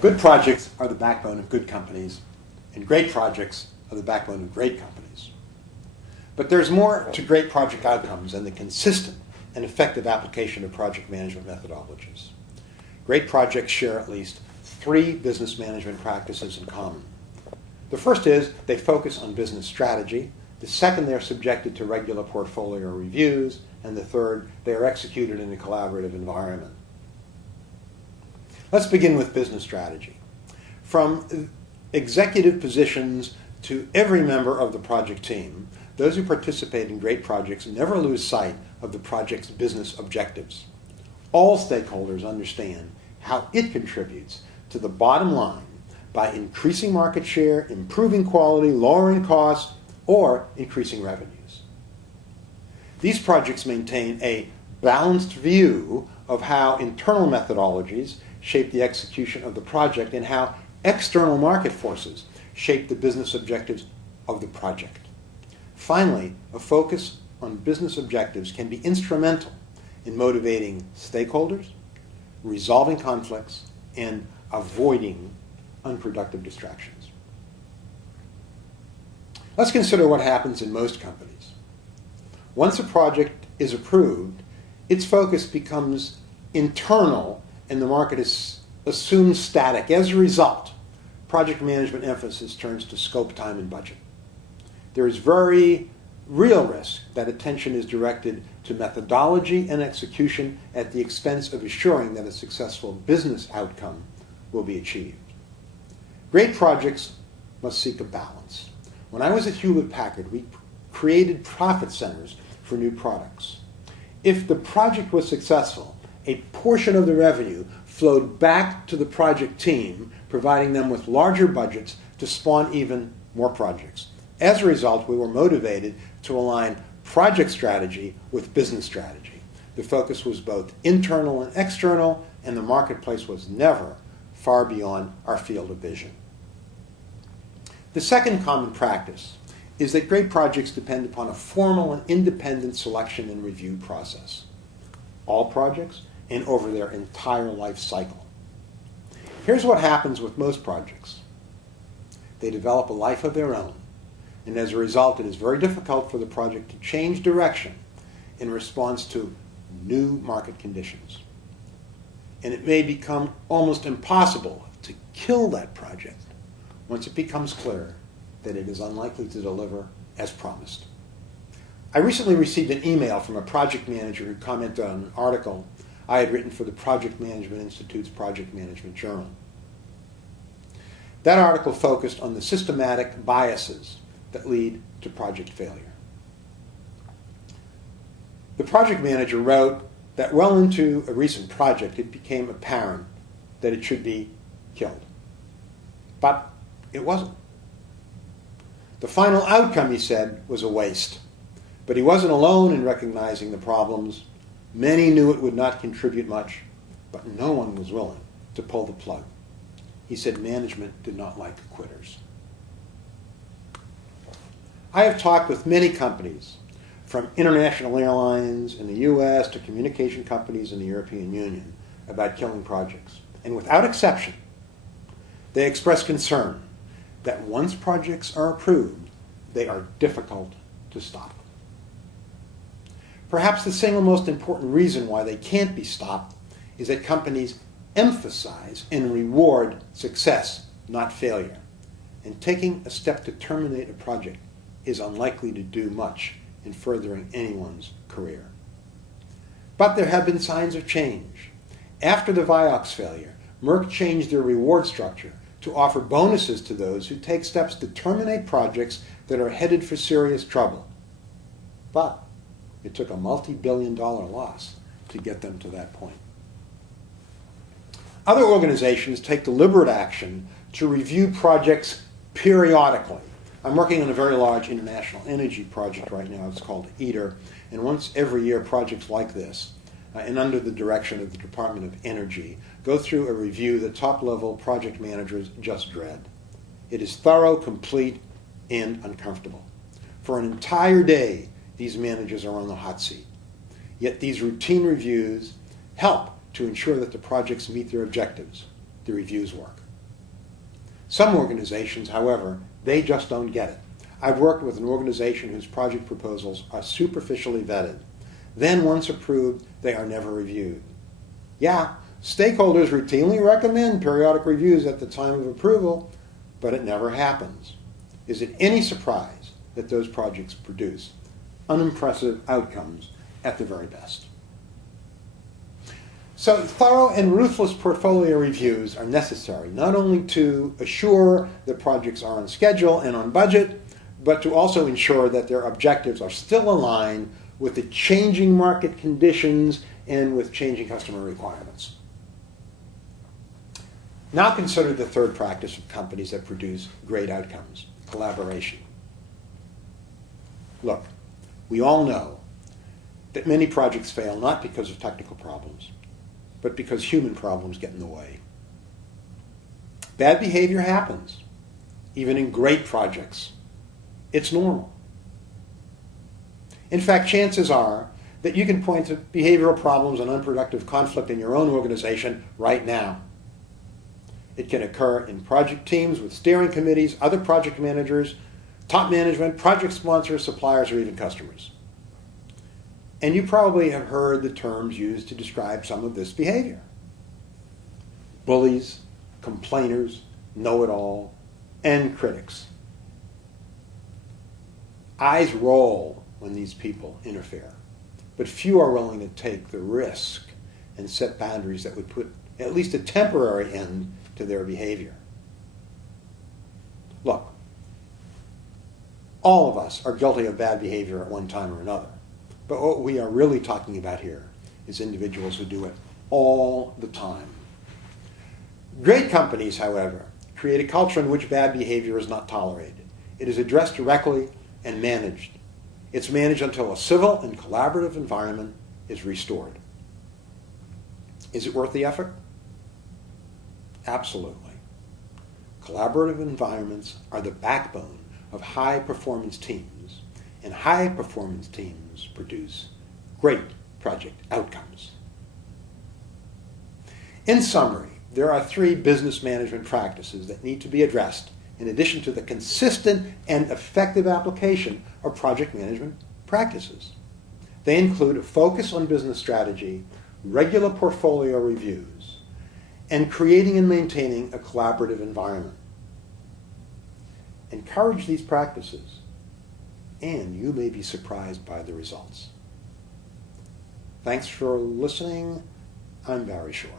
Good projects are the backbone of good companies, and great projects are the backbone of great companies. But there's more to great project outcomes than the consistent and effective application of project management methodologies. Great projects share at least 3 business management practices in common. The first is they focus on business strategy. The second, they're subjected to regular portfolio reviews. And the third, they are executed in a collaborative environment. Let's begin with business strategy. From executive positions to every member of the project team, those who participate in great projects never lose sight of the project's business objectives. All stakeholders understand how it contributes to the bottom line by increasing market share, improving quality, lowering costs, or increasing revenues. These projects maintain a balanced view of how internal methodologies shape the execution of the project and how external market forces shape the business objectives of the project. Finally, a focus on business objectives can be instrumental in motivating stakeholders, resolving conflicts, and avoiding unproductive distractions. Let's consider what happens in most companies. Once a project is approved, its focus becomes internal and the market is assumed static. As a result, project management emphasis turns to scope, time, and budget. There is very real risk that attention is directed to methodology and execution at the expense of assuring that a successful business outcome will be achieved. Great projects must seek a balance. When I was at Hewlett-Packard, we created profit centers for new products. If the project was successful, a portion of the revenue flowed back to the project team, providing them with larger budgets to spawn even more projects. As a result, we were motivated to align project strategy with business strategy. The focus was both internal and external, and the marketplace was never far beyond our field of vision. The second common practice is that great projects depend upon a formal and independent selection and review process. All projects and over their entire life cycle. Here's what happens with most projects. They develop a life of their own, and as a result, it is very difficult for the project to change direction in response to new market conditions. And it may become almost impossible to kill that project once it becomes clear that it is unlikely to deliver as promised. I recently received an email from a project manager who commented on an article I had written for the Project Management Institute's Project Management Journal. That article focused on the systematic biases that lead to project failure. The project manager wrote that well into a recent project, it became apparent that it should be killed. But it wasn't. The final outcome, he said, was a waste. But he wasn't alone in recognizing the problems. Many knew it would not contribute much, but no one was willing to pull the plug. He said management did not like quitters. I have talked with many companies, from international airlines in the US to communication companies in the European Union, about killing projects. And without exception, they express concern that once projects are approved, they are difficult to stop. Perhaps the single most important reason why they can't be stopped is that companies emphasize and reward success, not failure. And taking a step to terminate a project is unlikely to do much in furthering anyone's career. But there have been signs of change. After the Vioxx failure, Merck changed their reward structure to offer bonuses to those who take steps to terminate projects that are headed for serious trouble. But it took a multi-billion-dollar loss to get them to that point. Other organizations take deliberate action to review projects periodically. I'm working on a very large international energy project right now. It's called ITER. And once every year, projects like this, and under the direction of the Department of Energy, go through a review that top-level project managers just dread. It is thorough, complete, and uncomfortable. For an entire day, these managers are on the hot seat. Yet these routine reviews help to ensure that the projects meet their objectives. the reviews work. Some organizations, however, they just don't get it. I've worked with an organization whose project proposals are superficially vetted. Then, once approved, they are never reviewed. Yeah, stakeholders routinely recommend periodic reviews at the time of approval, but it never happens. Is it any surprise that those projects produce unimpressive outcomes at the very best? So thorough and ruthless portfolio reviews are necessary, not only to assure that projects are on schedule and on budget, but to also ensure that their objectives are still aligned with the changing market conditions and with changing customer requirements. Now consider the third practice of companies that produce great outcomes: collaboration. Look, we all know that many projects fail not because of technical problems, but because human problems get in the way. Bad behavior happens, even in great projects. It's normal. In fact, chances are that you can point to behavioral problems and unproductive conflict in your own organization right now. It can occur in project teams with steering committees, other project managers, top management, project sponsors, suppliers, or even customers. And you probably have heard the terms used to describe some of this behavior: bullies, complainers, know-it-all, and critics. Eyes roll when these people interfere, but few are willing to take the risk and set boundaries that would put at least a temporary end to their behavior. Look, all of us are guilty of bad behavior at one time or another, but what we are really talking about here is individuals who do it all the time. Great companies, however, create a culture in which bad behavior is not tolerated. It is addressed directly and managed. It's managed until a civil and collaborative environment is restored. Is it worth the effort? Absolutely. Collaborative environments are the backbone of high-performance teams, and high-performance teams produce great project outcomes. In summary, there are 3 business management practices that need to be addressed in addition to the consistent and effective application of project management practices. They include a focus on business strategy, regular portfolio reviews, and creating and maintaining a collaborative environment. Encourage these practices, and you may be surprised by the results. Thanks for listening. I'm Barry Shore.